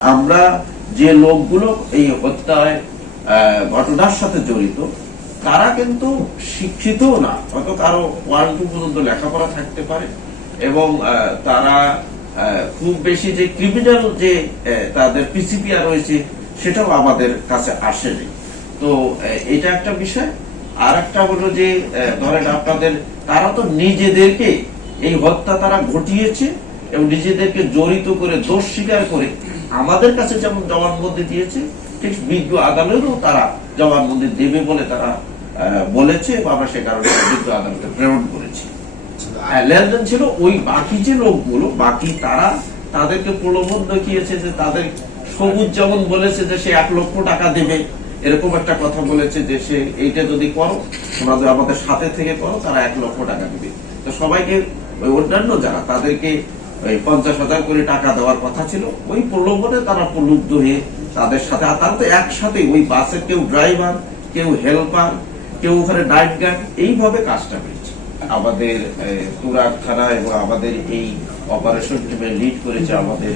আমরা যে লোকগুলো এই হত্যায় ঘটনার সাথে জড়িত তারা কিন্তু শিক্ষিত না, হয়তো কারো 1-2 পর্যন্ত লেখাপড়া থাকতে পারে এবং তারা খুব বেশি যে ক্রিমিনাল যে তাদের পিসিপিআর রয়েছে সেটাও আমাদের কাছে আসেনি। তো এটা একটা বিষয়। আর একটা হলো যে ধরেন আপনাদের তারা তো নিজেদেরকে এই হত্যা তারা ঘটিয়েছে এবং নিজেদেরকে জড়িত করে দোষ স্বীকার করে আমাদের কাছে যেমন জবানবন্দি দিয়েছে, ঠিক বিজ্ঞ আদালতেও তারা জবানবন্দি দেবে বলে তারা বলেছে এবং আমরা সে কারণে বিজ্ঞ আদালতে প্রেরণ করেছি। লেনদেন ছিল ওই বাকি যে লোকগুলো, বাকি তারা তাদেরকে প্রলোভন দেখিয়েছে যে তাদের সবুজ যেমন বলেছে যে সে 1 লক্ষ টাকা দেবে, এরকম একটা কথা বলেছে যে সে এইটা যদি করো তোমরা যদি আমাদের সাথে থেকে করো তারা 1 লক্ষ টাকা দিবে। তো সবাইকে ওই অন্যান্য যারা তাদেরকে ওই 50,000 করে টাকা দেওয়ার কথা ছিল, ওই প্রলোভনে তারা প্রলুব্ধ হয়ে তাদের সাথে, আর তারা তো একসাথে ওই বাসের কেউ ড্রাইভার, কেউ হেল্পার, কেউ ওখানে নাইট গার্ড, এইভাবে কাজটা করেছে। আমাদের তুরাগ থানা এবং আমাদের এই অপারেশন টিমে লিড করেছে আমাদের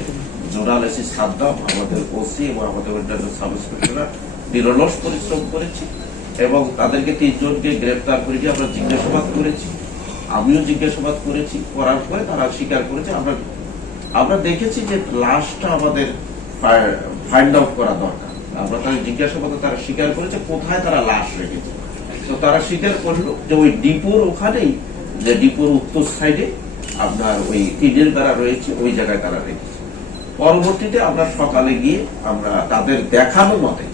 জোনাল এসি সাদ্দাম, আমাদের ওসি এবং আমাদের অন্যান্য সাব ইন্সপেক্টররা নিরলস পরিশ্রম করেছি এবং তাদেরকে 3 জনকে গ্রেফতার করে আমরা জিজ্ঞাসাবাদ করেছি। আমিও জিজ্ঞাসাবাদ করেছি, করার পরে তারা স্বীকার করেছে। আমরা দেখেছি যে লাশটা আমাদের ফাইন্ড আউট করা দরকার। আমরা তাদের জিজ্ঞাসাবাদে তারা স্বীকার করেছে কোথায় তারা লাশ রেখেছে। তো তারা স্বীকার করলো যে ওই ডিপোর ওখানেই, যে ডিপোর উত্তর সাইডে আপনার ওই টিনের বেড়া রয়েছে, ওই জায়গায় তারা রেখেছে। পরবর্তীতে আমরা সকালে গিয়ে আমরা তাদের দেখানো মতে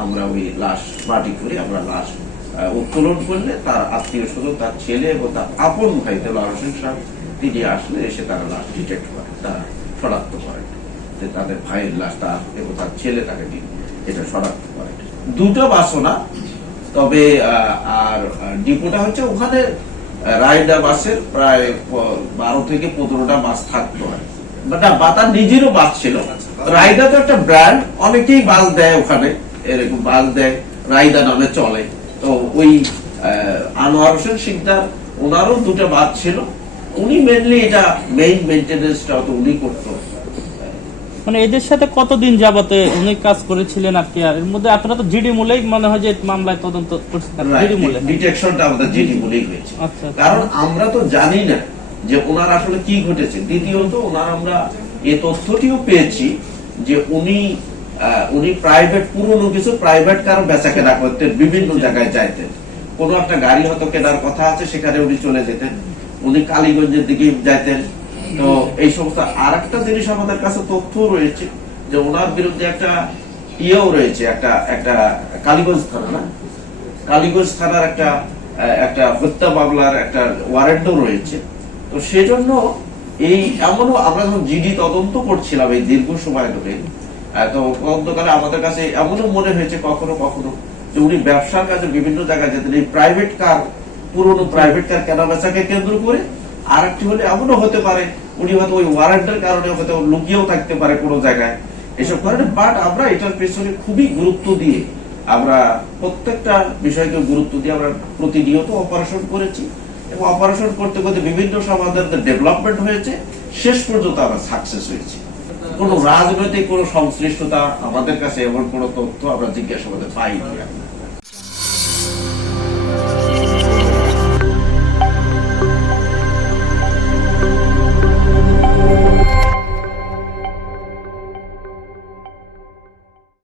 আমরা ওই লাশ মাটি করে আমরা লাশ উত্তোলন করলে তার আত্মীয় স্বজন, তার ছেলে এবং তার আপন ভাই দেলোয়ার হোসেন সাহেব তিনি আসলে এসে তারা লাশ ডিটেক্ট করে, তারা শনাক্ত করেন যে তাদের ভাইয়ের লাশ, তার এবং তার ছেলে তাকে এটা শনাক্ত করে। 2টা বাসও না, তবে আর ডিপোটা হচ্ছে ওখানে রায়দা বাসের প্রায় 12 থেকে 15টা বাস থাকতো আর তার নিজেরও বাস ছিল। রায়দা তো একটা ব্র্যান্ড, অনেকেই বাস দেয় ওখানে, এরকম বাস দেয়, রায়দা নামে চলে। তো ওই আনোয়ার হোসেন শিকদার ওনারও 2টা বাস ছিল, উনি মেইনলি এটা মেইন মেইনটেনেন্সটা তো উনি করতো। মানে এদের সাথে কতদিন যাবতে উনি কাজ করেছিলেন আর কি? আর এর মধ্যে আপনারা তো জিডি মূলেই মনে হয় যে মামলায় তদন্ত করছেন, জিডি মূলে ডিটেকশনটা আমাদের জিডি মূলেই হয়েছে। কারণ আমরা তো জানি না যে ওনার আসলে কি ঘটেছে। দ্বিতীয়ত ওনার আমরা এই তথ্যটিও পেয়েছি যে উনি প্রাইভেট, পুরনো কিছু প্রাইভেট কার বেচা কেনা করতেন, বিভিন্ন জায়গায় যাইতেন। কোনো একটা গাড়ি হয়তো কেনার কথা আছে, সেখানে উনি চলে যেতেন। উনি কালীগঞ্জের দিকে যাইতেন। তো এই সমস্ত আর একটা জিনিস আমাদের কাছে তথ্য রয়েছে যে ওনার বিরুদ্ধে একটা ইয়েও রয়েছে, একটা কালীগঞ্জ থানা, না কালীগঞ্জ থানার একটা হত্যা মামলার একটা ওয়ারেন্টও রয়েছে। তো সেজন্য এই এমনও আমরা যখন জিডি তদন্ত করছিলাম এই দীর্ঘ সময় ধরে, তো তদন্তকালে আমাদের কাছে এমনও মনে হয়েছে কখনো কখনো যে উনি ব্যবসার কাজে বিভিন্ন জায়গায় যেতেন, এই প্রাইভেট কার, পুরনো প্রাইভেট কার কেনা বেচাকে কেন্দ্র করে। আর একটি হলে এমনও হতে পারে উনি হয়তো ওই ওয়ারেন্টের কারণে হয়তো লুকিয়েও থাকতে পারে কোনো জায়গায়, এসব কারণে। বাট আমরা এটার পেছনে খুবই গুরুত্ব দিয়ে, আমরা প্রত্যেকটা বিষয়কে গুরুত্ব দিয়ে আমরা প্রতিনিয়ত অপারেশন করেছি এবং অপারেশন করতে করতে বিভিন্ন সময় ডেভেলপমেন্ট হয়েছে, শেষ পর্যন্ত আমরা সাকসেস হয়েছি। কোন রাজনৈতিক কোন সংশ্লিষ্টতা আমাদের কাছে এমন কোন তথ্য আমরা জিজ্ঞাসাবাদে পাইনি।